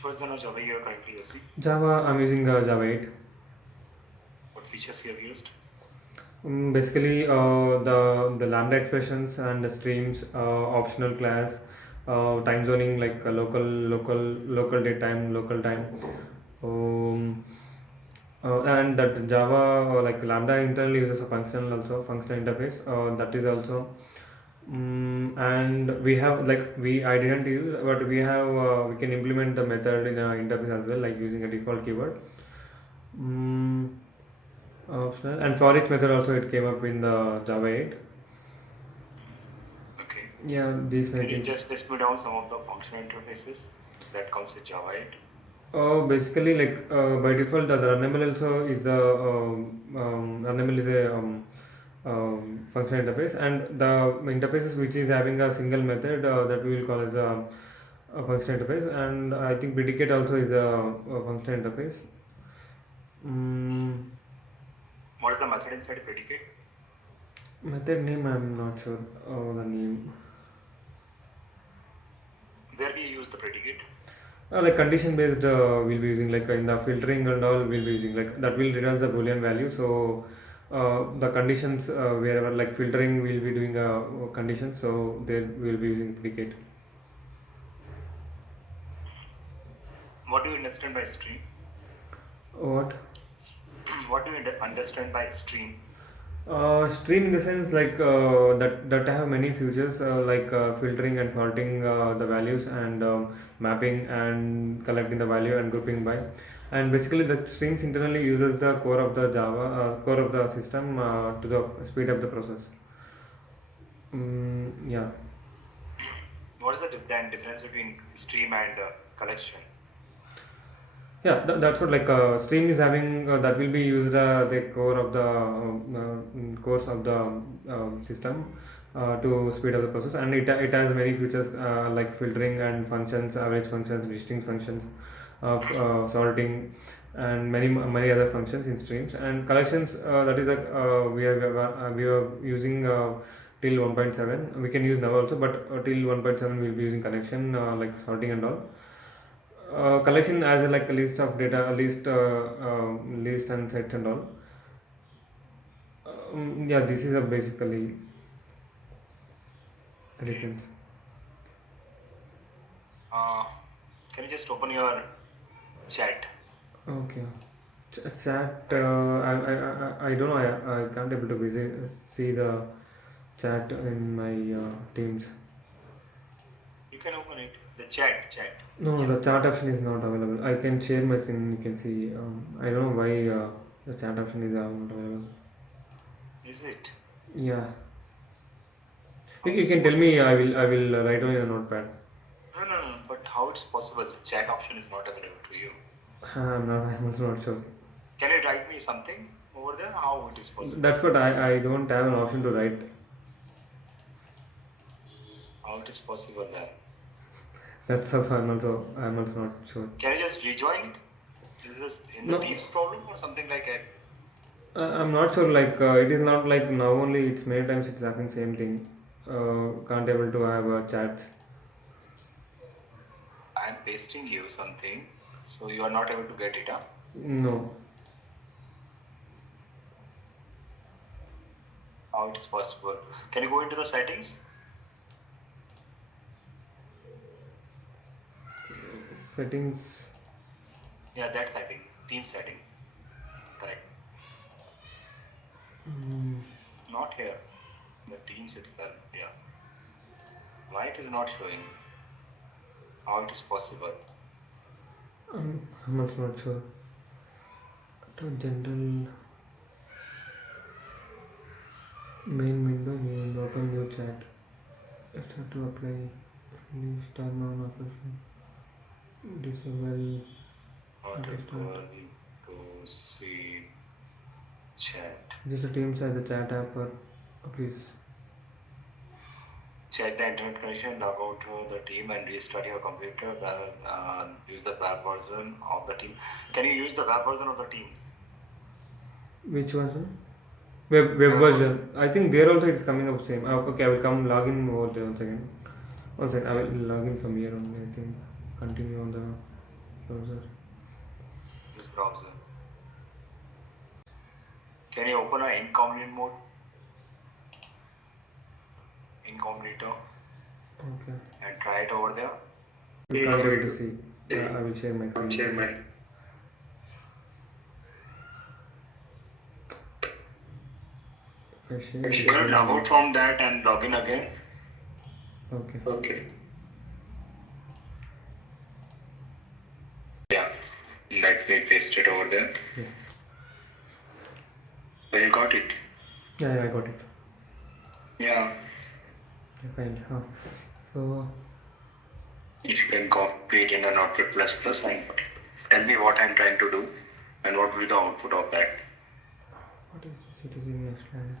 Which version of Java you are currently using? Java, I'm using Java 8. What features you have used? Basically, the lambda expressions and the streams, optional class, time zoning like local date time, local time, um, and that Java like lambda internally uses a functional interface. That is also. And we have like I didn't use, but we can implement the method in a interface as well, like using a default keyword. Mm, Optional and for each method also it came up in the Java 8. Okay. Yeah, these many Can you things. just list me down some of the functional interfaces that comes with Java 8? Basically, like by default, the runnable also is the runnable is a functional interface, and the interfaces which is having a single method that we will call as a functional interface, and I think predicate also is a functional interface. Mm, What is the method inside predicate? Method name I'm not sure. The name. Where we use the predicate? Like condition based, we'll be using like in the filtering and all, we'll be using like that will return the boolean value. So the conditions wherever like filtering, we'll be doing conditions. So there we'll be using predicate. What do you understand by stream? What? What do you understand by stream? Stream in the sense like that have many features like filtering and sorting the values and mapping and collecting the value and grouping by, and basically the streams internally uses the core of the Java core of the system to the speed up the process. Yeah. What is the difference between stream and collection? Yeah, that's what like stream is having that will be used the core of the course of the system to speed up the process, and it has many features like filtering and functions, average functions, distinct functions, sorting, and many other functions in streams and collections. That is like we are using till 1.7. We can use now also, but till 1.7 we'll be using connection like sorting and all. Collection as like a list of data, a list and sets and all. Yeah, this is a basically the Okay. difference. Uh, can you just open your chat? Okay. Chat. I don't know. I can't able to see the chat in my Teams. You can open it. The chat. No, Yeah. the chat option is not available. I can share my screen. You can see. I don't know why the chat option is not available. Is it? Yeah. How You it's can tell me. possible? I will write on your notepad. No. But how it's possible? The chat option is not available to you. I'm not. I'm also not sure. Can you write me something over there? How it is possible? That's what I don't have an option to write. How it is possible then? That's also I'm also not sure. Can you just rejoin it? Is this in the No, Teams problem or something like that? I'm not sure. Like it is not like now only. It's many times it's happening same thing. Can't able to have chats. I am pasting you something, so you are not able to get it up. No. How it is possible? Can you go into the settings? Settings. Yeah, that setting, Team settings. Correct. Not here. The Teams itself. Yeah. Why it is not showing? How it is possible? I'm also not sure. To general main window, new open new chat. Start to apply. New start now operation. Disable. Not Auto start. able to see chat. Just the Teams as the chat app for Office. Check the internet connection, log out to the team and restart your computer. Use the web version of the team. Can you use the web version of the Teams? Which one? Web version. I think there also it's coming up same. Okay, I will come log in over there once again. One second, I will log in from here only. I think continue on the. browser. This browser. Can you open an incognito mode? Incognito. Okay. And try it over there. You can't able to see. I will share my screen. Share my. If I share You can log out from that and log in again. Okay. Okay. Yeah. Let me paste it over there. Yeah. So you got it. Yeah, I got it. Yeah. Fine. So If you can copy it in a Notepad++ and tell me what I'm trying to do and what will be the output of that. what is it? It is in next line.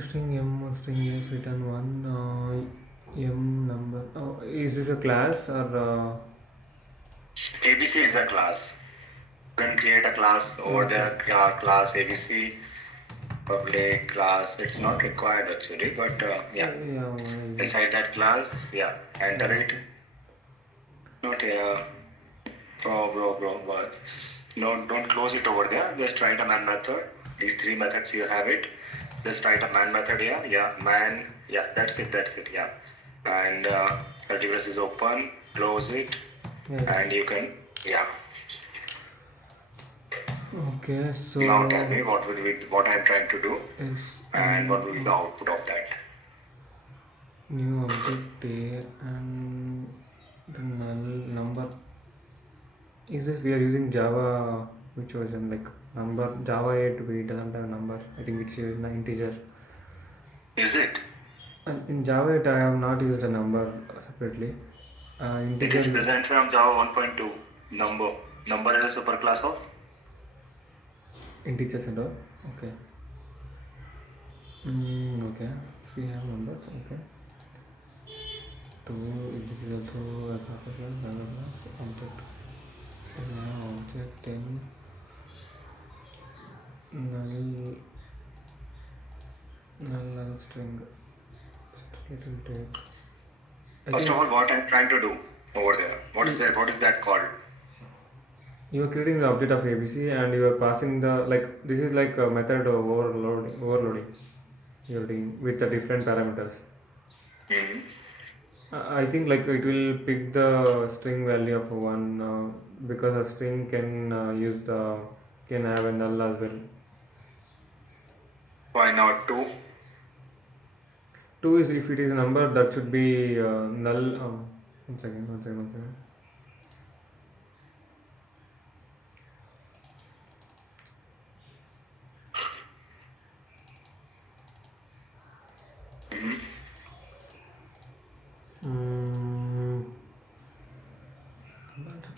String M string S return one M number. Oh, is this a class or? ABC is a class. You can create a class over Okay. there, class ABC, public class. It's not required actually, but yeah. Inside that class, yeah, enter it. Not here. Bro, what? No, don't close it over there. Just write a man method. These three methods you have it. Just write a man method here. Yeah, man. Yeah, that's it. Yeah. And multiverse is open. Close it, and you can. Yeah. Okay, so Now tell me what will be what I'm trying to do, and what will be the output of that. New object A and the null number. Is this we are using Java? Which version? Like number Java 8 we doesn't have number. I think it's using an integer. Is it? And in Java 8 I have not used a number separately. Integer. It is present from Java 1.2. Number is a superclass of integers and all. Okay. Okay. If we have numbers, okay. 2. This is also a class, object. Object 10. Null string. It will take. First of all, what I'm trying to do over there. What is that? What is that called? You are creating the object of ABC and you are passing the this is like a method of overloading. You're doing with the different parameters. I think it will pick the string value of 1 because a string can can have a null as well. Why not 2? 2 is if it is a number that should be null. One second.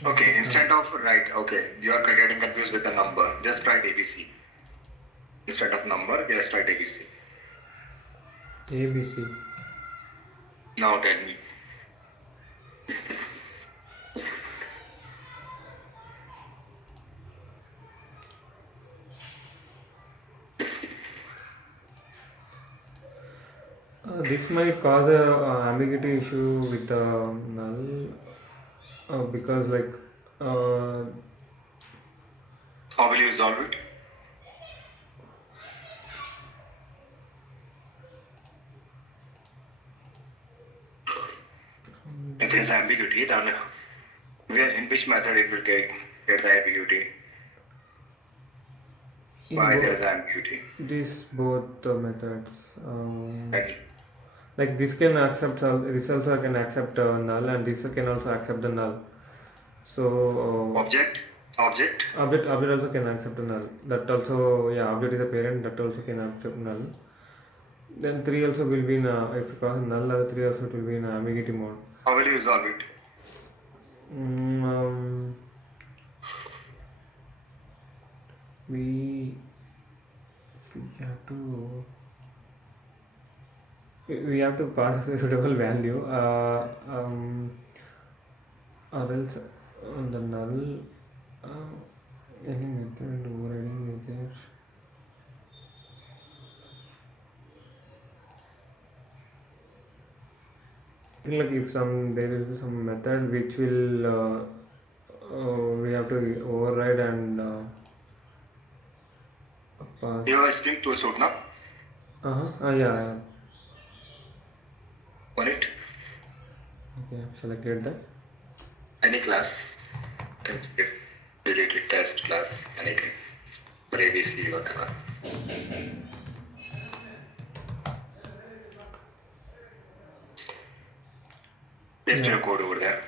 Okay, instead of you are getting confused with the number. Just write ABC. Instead of number, just write ABC. ABC. Now tell me. This might cause a ambiguity issue with null because how will you solve it? If there is ambiguity, then in which method it will get the ambiguity? Why there is ambiguity? These both methods. This can accept this also can accept null and this can also accept the null. So object also can accept a null. That also object is a parent that also can accept null. Then 3 also will be in if you pass null as 3 also it will be in ambiguity mode. How will you solve it? We have to pass a suitable value or else the null any method overriding nature. Like if there is some method which will we have to override and pass. You have a Spring tool suite now Yeah, yeah. on it. Okay, I've selected that. Any class, can delete it, test class, anything for ABC, whatever. Paste Yeah. your code over there.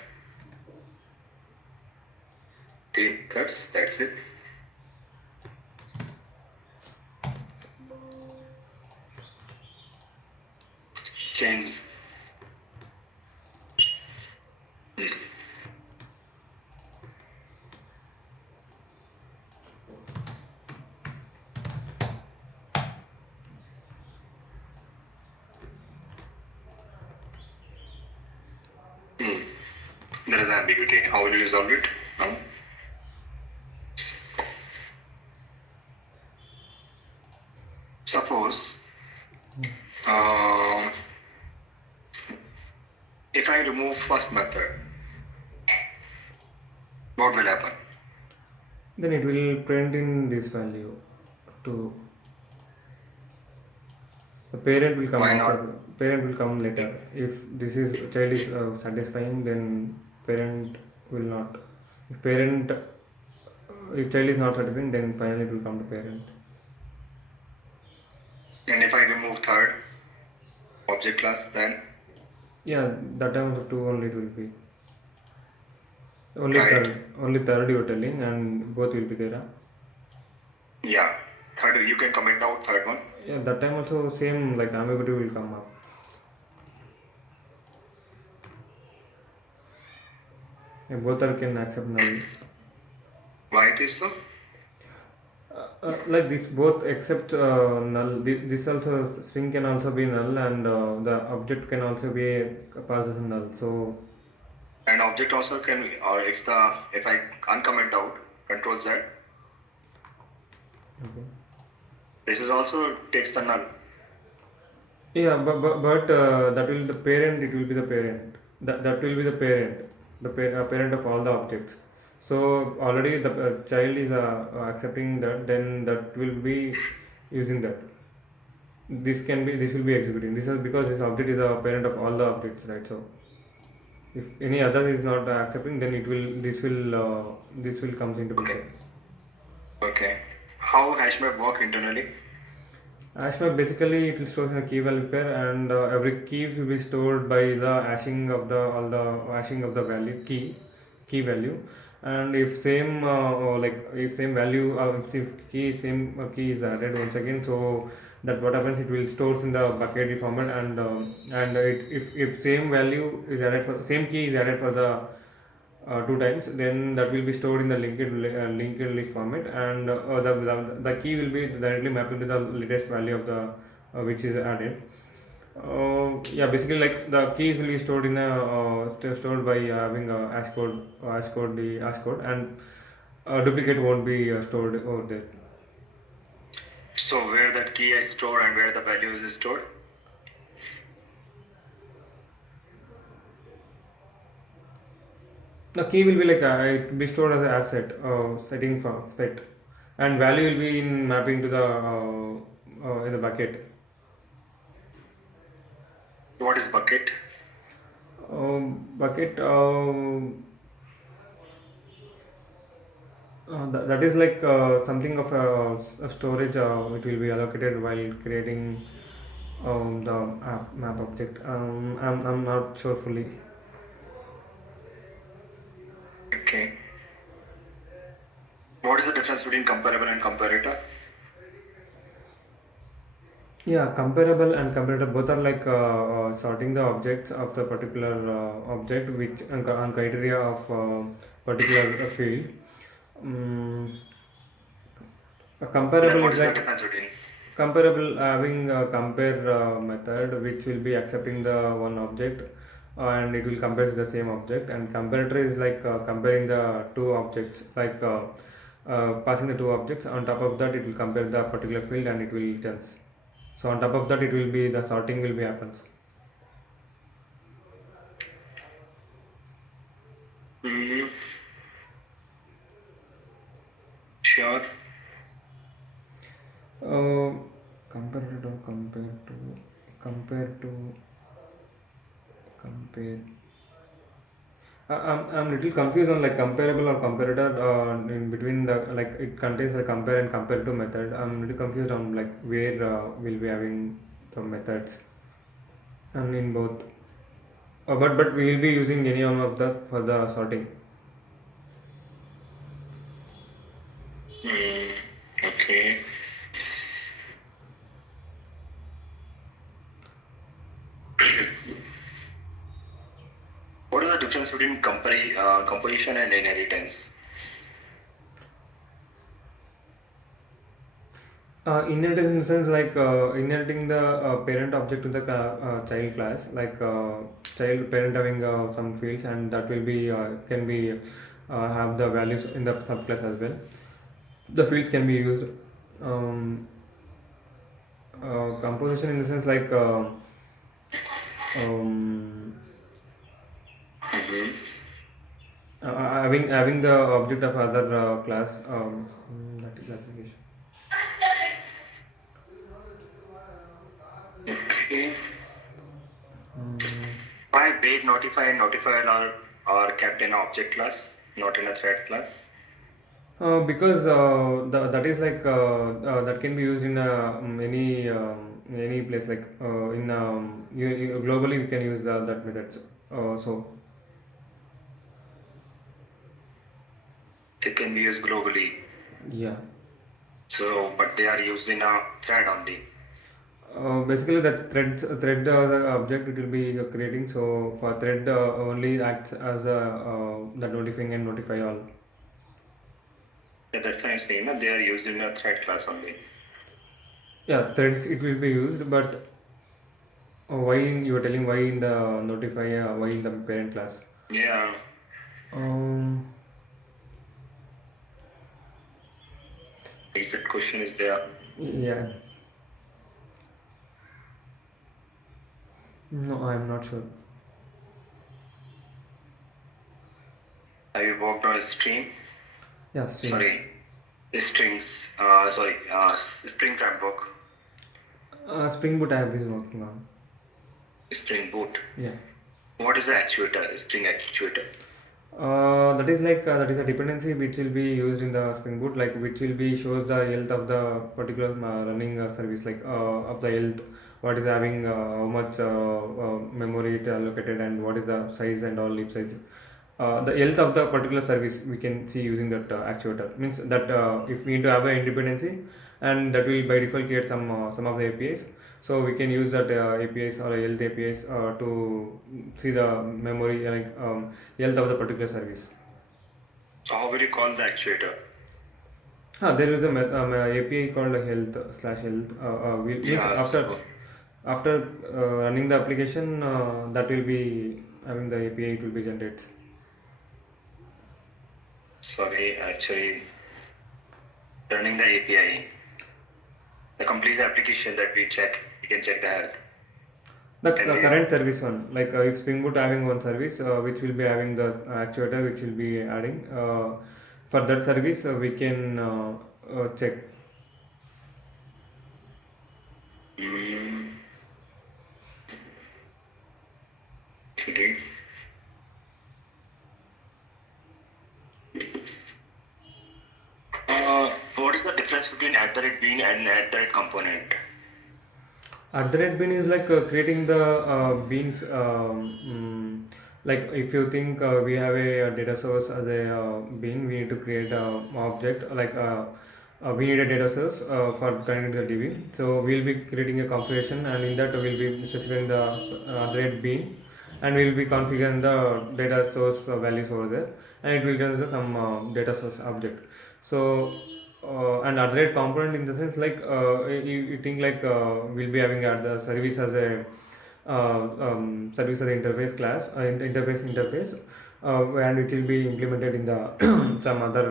3 threads, that's it. Change. There is ambiguity. How will you resolve it? Now, suppose if I remove first method, what will happen? Then it will print in this value to the parent will come Why after. not? Parent will come later. If this is child is satisfying, then parent will not. If parent if child is not satisfying, then finally it will come to parent. And if I remove third object class, then Yeah, that time the two only it will be. right? Only third you are telling, and both will be there. Huh? Yeah, third you can comment out third one. Yeah, that time also same like ambiguity will come up. Yeah, both are can accept null. Why it is so? Like this both except null. This also string can also be null, and the object can also be passed as a null. So And object also can, or if I uncomment out, control Z, okay. this is also takes the null. Yeah, but that will the parent. It will be the parent. That will be the parent. The parent of all the objects. So already the child is accepting that. Then that will be using that. This will be executing. This is because this object is a parent of all the objects, right? So if any other is not accepting, then this will comes into Okay. picture. Okay. How hashmap work internally? Hashmap basically it will store in a key value pair, and every key will be stored by the hashing of the value key value, and if same if same value if key is added once again, so that what happens, it will stores in the bucket format, and if same value is added for same key is added for the two times, then that will be stored in the linked list format, and the key will be directly mapped into the latest value of the which is added. Yeah, basically like the keys will be stored in a stored by having a hash code, and duplicate won't be stored over there. So where that key is stored and where the value is stored? The key will be like it will be stored as an asset setting for set, and value will be in mapping to the in the bucket. What is bucket? Bucket that is like something of a storage it will be allocated while creating the map object. I'm not sure fully. Okay. What is the difference between comparable and comparator? Yeah, comparable and comparator both are like sorting the objects of the particular object which on criteria of particular field. Um, a Then comparable what is is the like difference between? comparable having a compare method which will be accepting the one object, and it will compare the same object, and comparator is like comparing the two objects, like passing the two objects. On top of that, it will compare the particular field and it will returns. So on top of that, it will be the sorting will be happens. compare to compare to compare. I'm little confused on like comparable or comparator in between the like it contains a compare and compare to method. I'm little confused on like where we'll be having the methods and in both. But we will be using any one of that for the sorting. Hmm. Okay. What is the difference between composition and inheritance? Inheritance in the sense like inheriting the parent object to the child class, like child parent having some fields and that will be can be have the values in the subclass as well. The fields can be used. Um, Composition in the sense like um, Mm-hmm. having the object of other class. That is application. Okay. Mm. Why wait notify and notifier are kept in object class, not in a thread class? Because that is like that can be used in any place like in globally we can use that methods. So They can be used globally. yeah. So, but they are used in a thread only. Basically, that thread the object it will be creating. So for thread only acts as the notifying and notify all. Yeah, that's why I'm saying that they are used in a thread class only. Yeah, threads it will be used, but why you were telling why in the notify why in the parent class? Yeah. Um, Exact question is there. yeah, no, I'm not sure. Have you worked on a stream? Yeah, streams. Sorry, strings. Spring framework. Spring Boot I have been working on. Spring Boot. Yeah. What is the actuator? Spring actuator. That is like that is a dependency which will be used in the Spring Boot, like which will be shows the health of the particular running service, like of the health, what is having, how much memory it allocated, and what is the size and all leaf size. The health of the particular service we can see using that actuator means that if we need to have a independency and that will by default create some of the APIs, so we can use that APIs or health APIs to see the memory like health of the particular service. So how will you call the actuator? There is a API called health/health. Means Yeah. So after running the application, that will be having the API. It will be generated. sorry, actually running the API, the complete application that we check. You can check the health. The And current service one, like if Spring Boot having one service, which will be having the actuator, which will be adding. For that service, we can check. mm, okay. What is the difference between @bean and @component? At the red bean is like creating the beans. Like if you think we have a data source as a bean, we need to create a object like we need a data source for connecting to the DB. So we'll be creating a configuration, and in that we'll be specifying the red bean, and we'll be configuring the data source values over there, and it will generate some data source object. So and other rate component in the sense like you think like we'll be having at the service as a service as an interface class interface and it will be implemented in the some other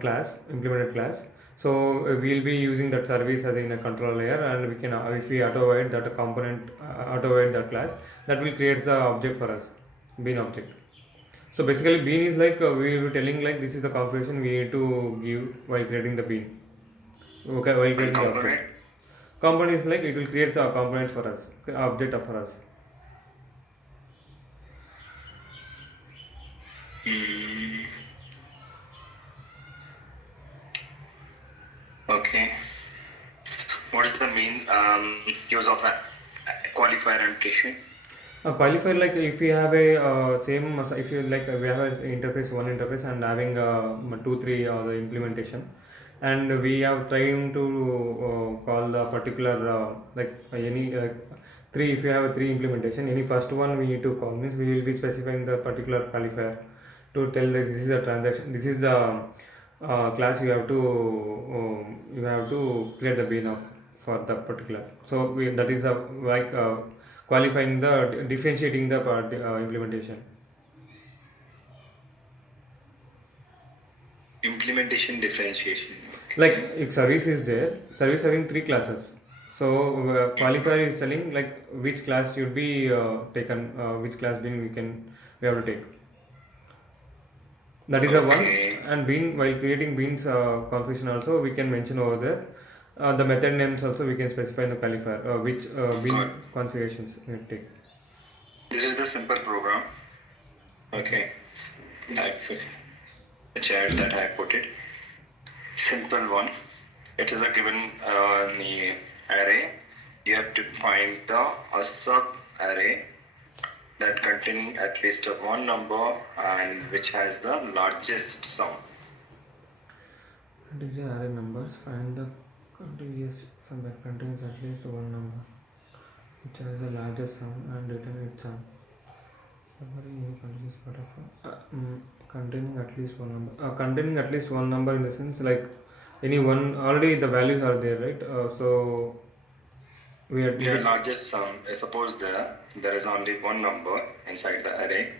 class implemented class. So we'll be using that service as in a control layer, and we can if we auto override that component auto override that class, that will create the object for us, bean object. So basically, bean is like we will be telling like this is the configuration we need to give while creating the bean. Okay, while And creating the object. component? Component is like it will create a component for us, object for us. Okay. What is the main use of a qualifier annotation? A qualifier, like if we have a same, if you like we have an interface, one interface, and having two three the implementation, and we have trying to call the particular like any three. If you have a three implementation, any first one we need to call means we will be specifying the particular qualifier to tell that this is the transaction, this is the class you have to clear the bin of for the particular. So that is like qualifying the differentiating the part, implementation. Implementation differentiation. Like Okay. if service is there, service having three classes. So qualifier is telling like which class should be taken, which class bin we have to take. That is a one. Okay. And bean, while creating beans configuration also we can mention over there. The method names also we can specify in the qualifier which Good. bean configurations we take. This is the simple program. Okay. That's it. The chat that I put it. Simple one. It is a given array. You have to find a sub array that contain at least one number and which has the largest sum. Integer array numbers, find the contiguous sum that contains at least one number which has the largest sum and return its sum. Summary any contiguous part of containing at least one number. Containing at least one number in the sense like any one, already the values are there, right? So we had Yeah, largest sum. Suppose there is only one number inside the array,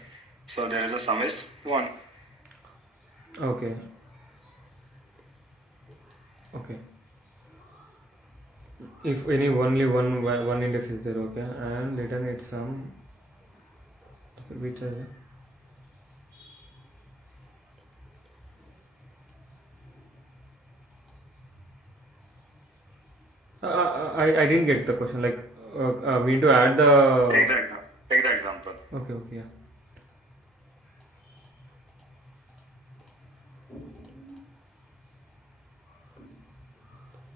so there is a sum is 1. okay. If any only one index is there, okay, and return its sum, okay, which is I didn't get the question. Like we need to add the. Take the example. Okay, yeah.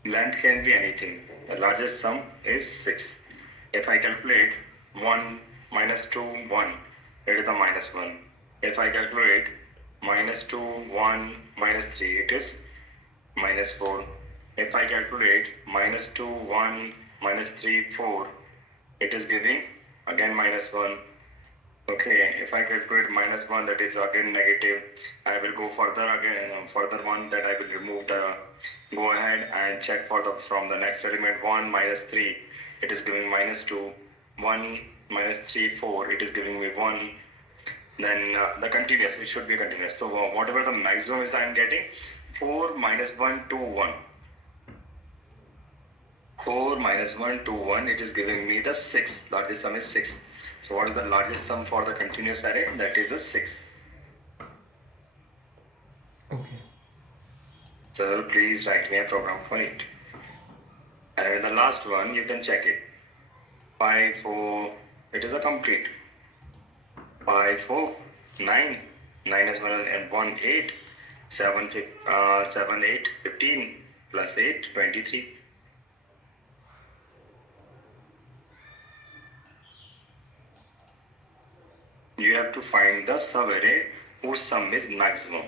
Length can be anything. The largest sum is 6. If I calculate 1 minus 2, 1, it is the minus 1. If I calculate minus 2, 1, minus 3, it is minus 4. If I calculate minus 2, 1, minus 3, 4, it is giving again minus 1. Okay, if I calculate minus 1, that is again negative. I will go further again, further one, that I will remove the, go ahead and check for the, from the next element 1 minus 3, it is giving minus 2, 1 minus 3, 4, it is giving me 1. Then the continuous, it should be continuous. So whatever the maximum is I am getting, 4 minus 1, 2, 1. 4 minus 1, 2, 1, it is giving me the 6. Largest sum is 6. So what is the largest sum for the continuous array? That is a 6. Okay. So please write me a program for it. And the last one, you can check it. 5, 4, it is a complete. 5, 4, 9. 9 as well and 1, 8. 7, 8, 15 plus 8, 23. You have to find the subarray whose sum is maximum.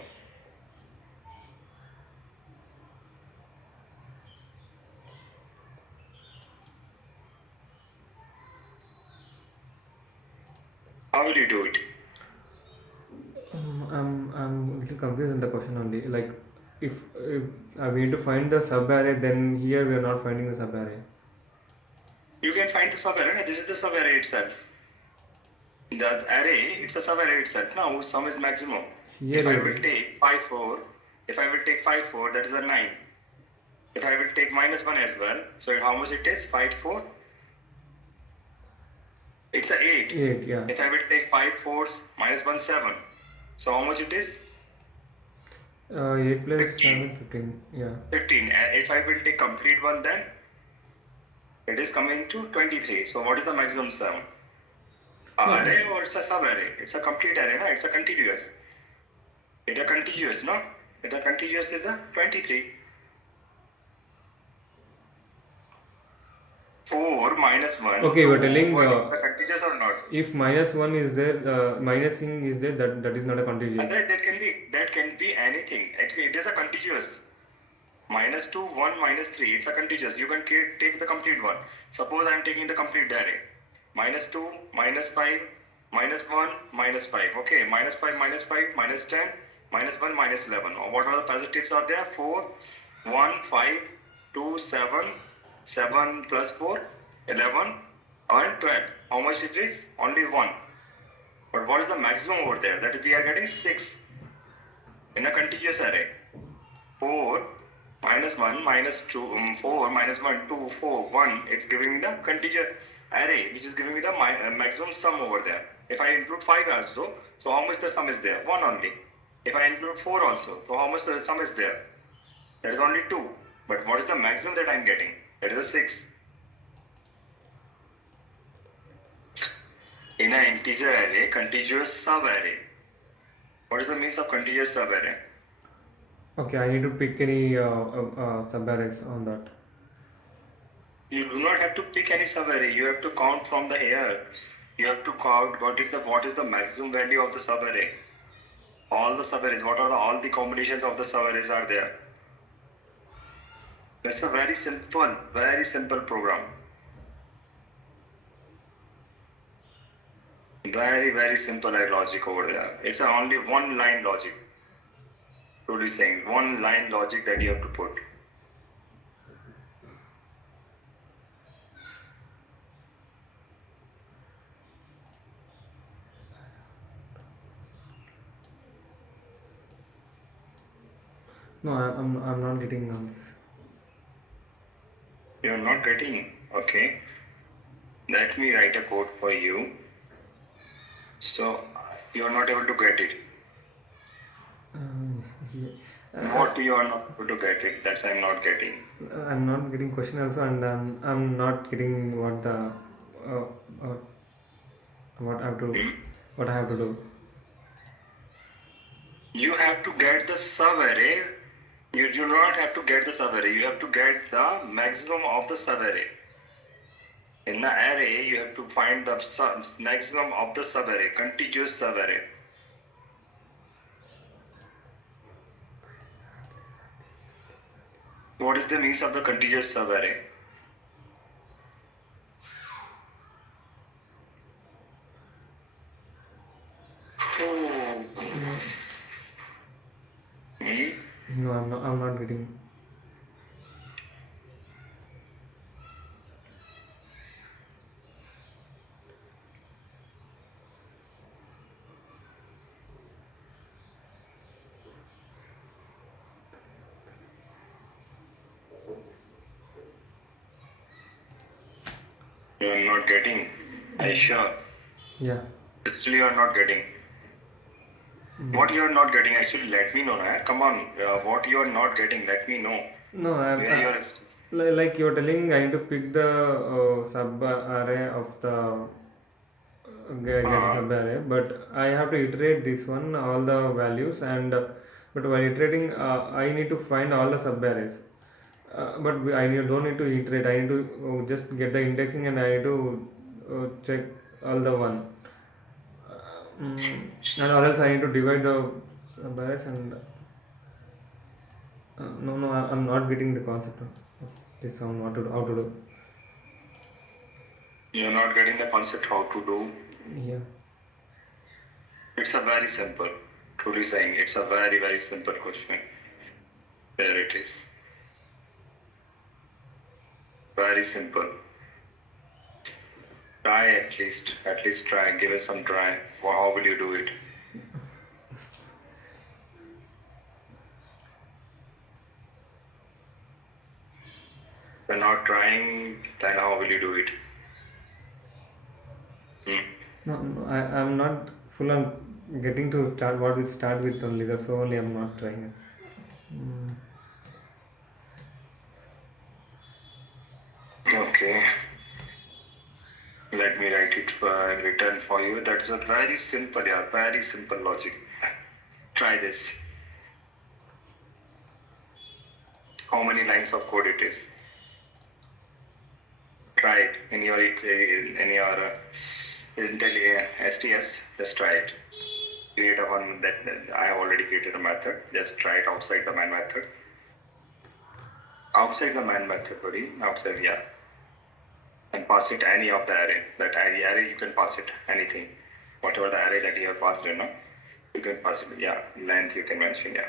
How will you do it? I'm a little confused in the question only. Like, if we need to find the subarray, then here we are not finding the subarray. You can find the subarray. This is the subarray itself. The array, it's a subarray itself. Now, whose sum is maximum? Here if I will take 5, 4, if I will take 5, 4, that is a 9. If I will take minus 1 as well, so how much it is? 5, 4? It's a 8. 8, yeah. If I will take 5 4s, minus 1, 7. So how much it is? 8 plus 15. 7, 15. Yeah. 15. And if I will take complete one, then It is coming to 23. So what is the maximum sum? No, Array or it's a sub-array? It's a complete array, no? It's a contiguous. It's a contiguous, no? It's a contiguous is a 23. 4 minus 1. okay, you are 2, telling 1. Is the contiguous or not? if -1 is there, minusing is there, that is not a contiguous. That can be anything. Actually, it is a contiguous. -2, 1, -3. It's a contiguous. You can take the complete one. Suppose I am taking the complete array. -2, -5, -1, -5. Okay, -5, -5, -10, -1, -11. What are the positives are there? 4, 1, 5, 2, 7, 7 plus 4, 11, and 12. How much is this? Only 1. But what is the maximum over there? That is, we are getting 6 in a contiguous array. 4 minus 1 minus 2, 4 minus 1, 2, 4, 1. It's giving me the contiguous array, which is giving me the maximum sum over there. If I include 5 also, so how much the sum is there? 1 only. If I include 4 also, so how much the sum is there? That is only 2. But what is the maximum that I am getting? That is a 6. In an integer array, contiguous sub-array. What is the means of contiguous sub-array? Okay, I need to pick any sub-arrays on that. You do not have to pick any sub-array. You have to count from the here. You have to count what is the maximum value of the sub-array. All the sub-arrays, all the combinations of the sub-arrays are there. That's a very simple program. Very simple logic over there. It's only one line logic. Truly saying, one line logic that you have to put. No, I'm not getting this. You're not getting? Okay. Let me write a code for you. So, you're not able to get it. Yeah. What you are not able to get it? That's I'm not getting. I'm not getting question also, and I'm not getting what I have to do. You have to get the sub-array. You do not have to get the sub-array. You have to get the maximum of the sub-array. In the array, you have to find the maximum of the sub-array, contiguous sub-array. What is the means of the contiguous sub-array? No, I'm not getting. You are not getting. Are you sure? Yeah. Still you are not getting. What you are not getting, actually let me know. Come on, what you are not getting, let me know. No, like you're telling, I need to pick the sub array of the get sub array, but I have to iterate this one all the values, and but while iterating, I need to find all the sub arrays. But don't need to iterate. I need to just get the indexing, and I need to check all the one. And or else I need to divide the sub-arrays, and no, I'm not getting the concept of this on how to do. You're not getting the concept how to do. Yeah. It's a very simple. Truly saying, it's a very simple question. There it is. Very simple. Try at least try. Give it some try. How will you do it? If you're not trying, then how will you do it? No, I'm not full on getting to start what it start with only. That's only I'm not trying it. Okay. Let me write it written for you. That's a very simple, yeah, very simple logic. Try this. How many lines of code it is? Try it in your Intel STS. Just try it. Create a one that I have already created a method. Just try it outside the main method. Outside the main method, buddy. Outside, yeah. And pass it any of the array. That array you can pass it anything. Whatever the array that you have passed, you can pass it. Yeah, length you can mention. Yeah.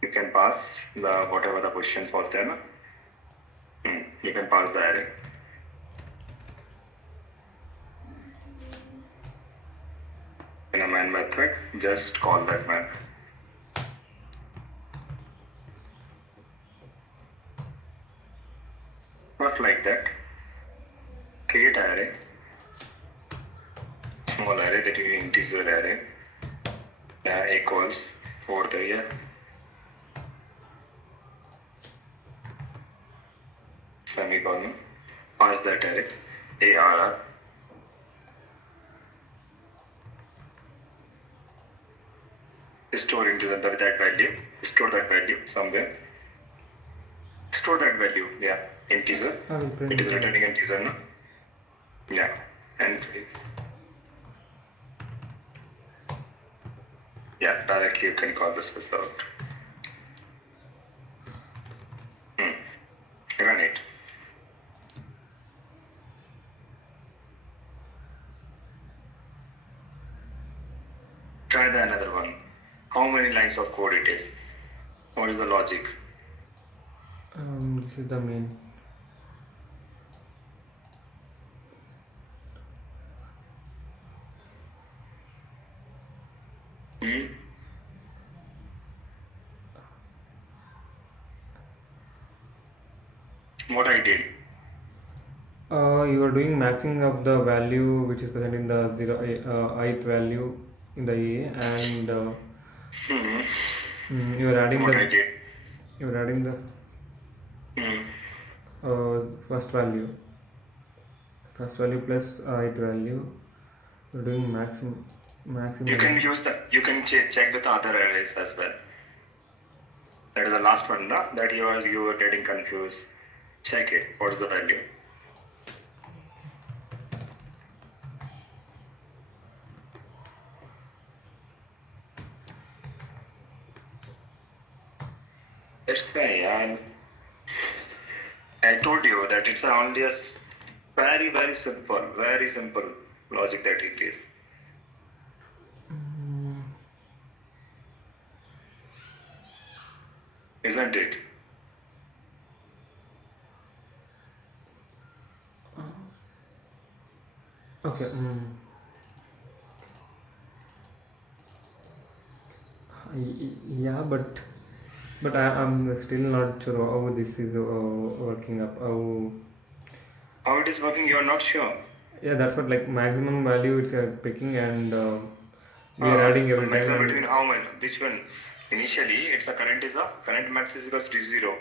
You can pass the whatever the question was there. No? You can pass the array. In a main method, just call that man. Not like that. Create array. Small array that you integer array. Equals for the year. Semicolon. Pass that array. ARR. Store into that value. Store that value somewhere. Store that value. Yeah. Integer. It is returning integer, no? Yeah. And yeah, directly you can call this result. Run it. Try the another one. How many lines of code it is? What is the logic? This is the main. What I did? You are doing maxing of the value which is present in the ith value in the A, and you are adding What I did? you are adding the first value plus ith value. You are doing maximum. You can use that. You can check with other arrays as well. That is the last one, no? That you are getting confused. Check it. What is the value? That's why I told you that it's only a very simple logic that it is. Isn't it? Okay. Yeah, but I'm still not sure how this is working up. How it is working? You are not sure. Yeah, that's what, like, maximum value it's picking, and we are adding every time. Maximum between how many? Which one? Initially, it's a current max is equals to 0.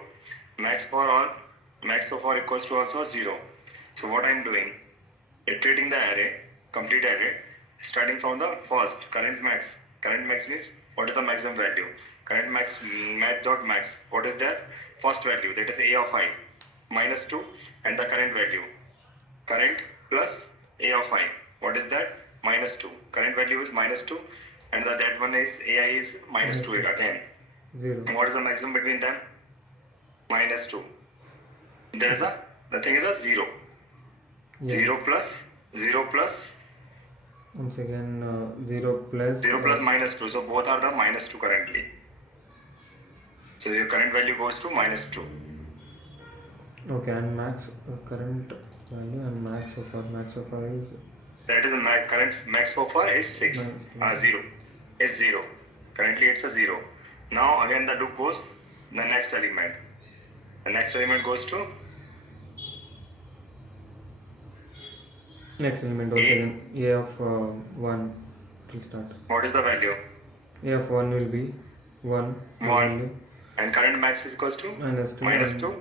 Max for all, max so far equals to also 0. So what I'm doing, iterating the array, complete array, starting from the first current max. Current max means what is the maximum value? Current max math.max. What is that? First value, that is a of I minus 2, and the current value. Current plus a of I. What is that? Minus 2. Current value is minus 2, and that one is AI is minus 2 again. 0. What is the maximum between them? Minus 2. The thing is a 0. Yeah. 0 plus. Once again, 0 plus. 0 plus minus 2. So both are the minus 2 currently. So your current value goes to minus 2. Okay, and max current value and max so far is. That is the current max so far is 6. 0. Is 0. Currently it's a 0. Now again the loop goes the next element. The next element goes to next element. Once again, a of 1 will start. What is the value? A of 1 will be 1. Value. And current max is equals to -2 minus 2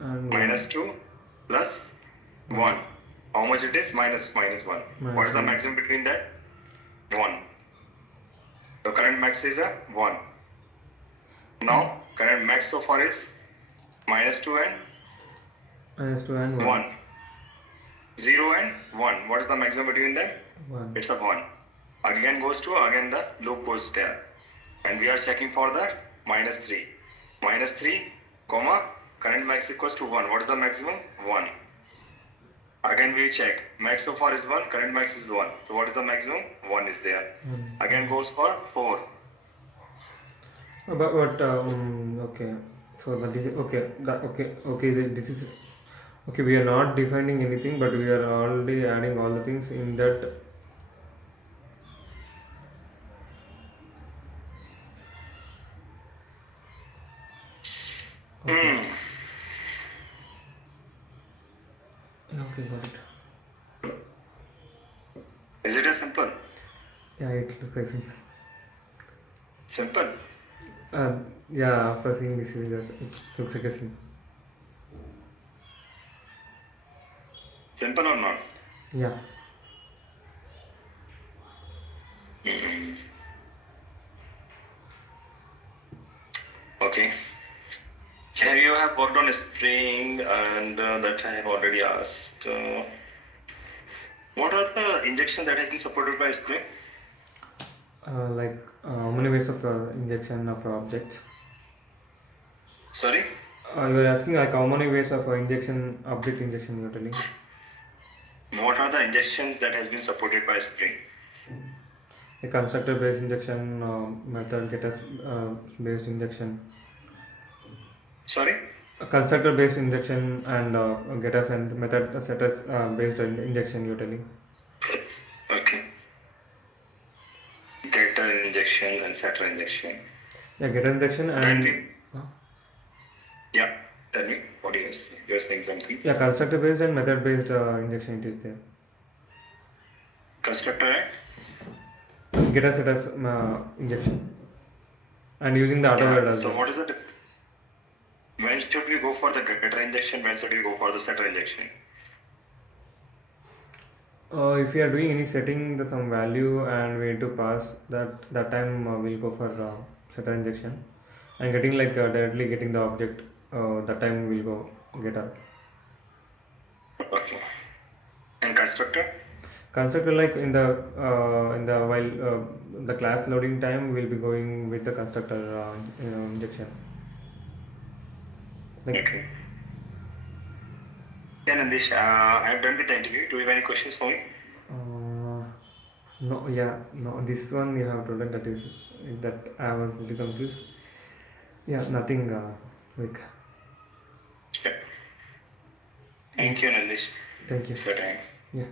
and minus 2 plus 1. How much it is? Minus 1. What is the 1. maximum between that? 1. So current max is a 1. Now current max so far is -2 and -2 and 1. 0 and 1. What is the maximum between them? 1. It's a 1. Again goes to, again the loop goes there. And we are checking for the -3. -3, comma, current max equals to 1. What is the maximum? 1. Again we check. Max so far is 1, current max is 1. So what is the maximum? 1 is there. Again goes for 4. But okay. So that is okay. This is okay. We are not defining anything, but we are already adding all the things in that. Okay. Okay, got it. Is it a simple? Yeah, it looks like simple. Simple? Yeah, after seeing this, it looks like a simple. Simple or not? Yeah. Okay. Have you have worked on Spring and that I have already asked. What are the injection that has been supported by Spring? Like how many ways of injection of objects? Sorry? You are asking like how many ways of object injection you're telling? What are the injections that has been supported by Spring? A constructor based injection, method getters based injection. Sorry? A constructor based injection and getters and method setters based injection you're telling. Okay. Getter injection and setter injection. Yeah, getter injection and yeah, tell me what you say. You're saying something. yeah, constructor based and method based injection it is there. Constructor And getter setters injection and using the auto word as so well. what is it? When should we go for the getter injection? When should we go for the setter injection? If we are doing any setting the some value and we need to pass that time we'll go for setter injection and getting like directly getting the object that time we'll go getter. Okay. And Constructor like in the while the class loading time we'll be going with the constructor injection. Like, okay. Yeah, Nandish, I have done with the interview. Do you have any questions for me? no, this one you have told that is that I was a little confused. Yeah, nothing like. Yeah. Thank you, Nandish. Thank you. It's your time. Yeah.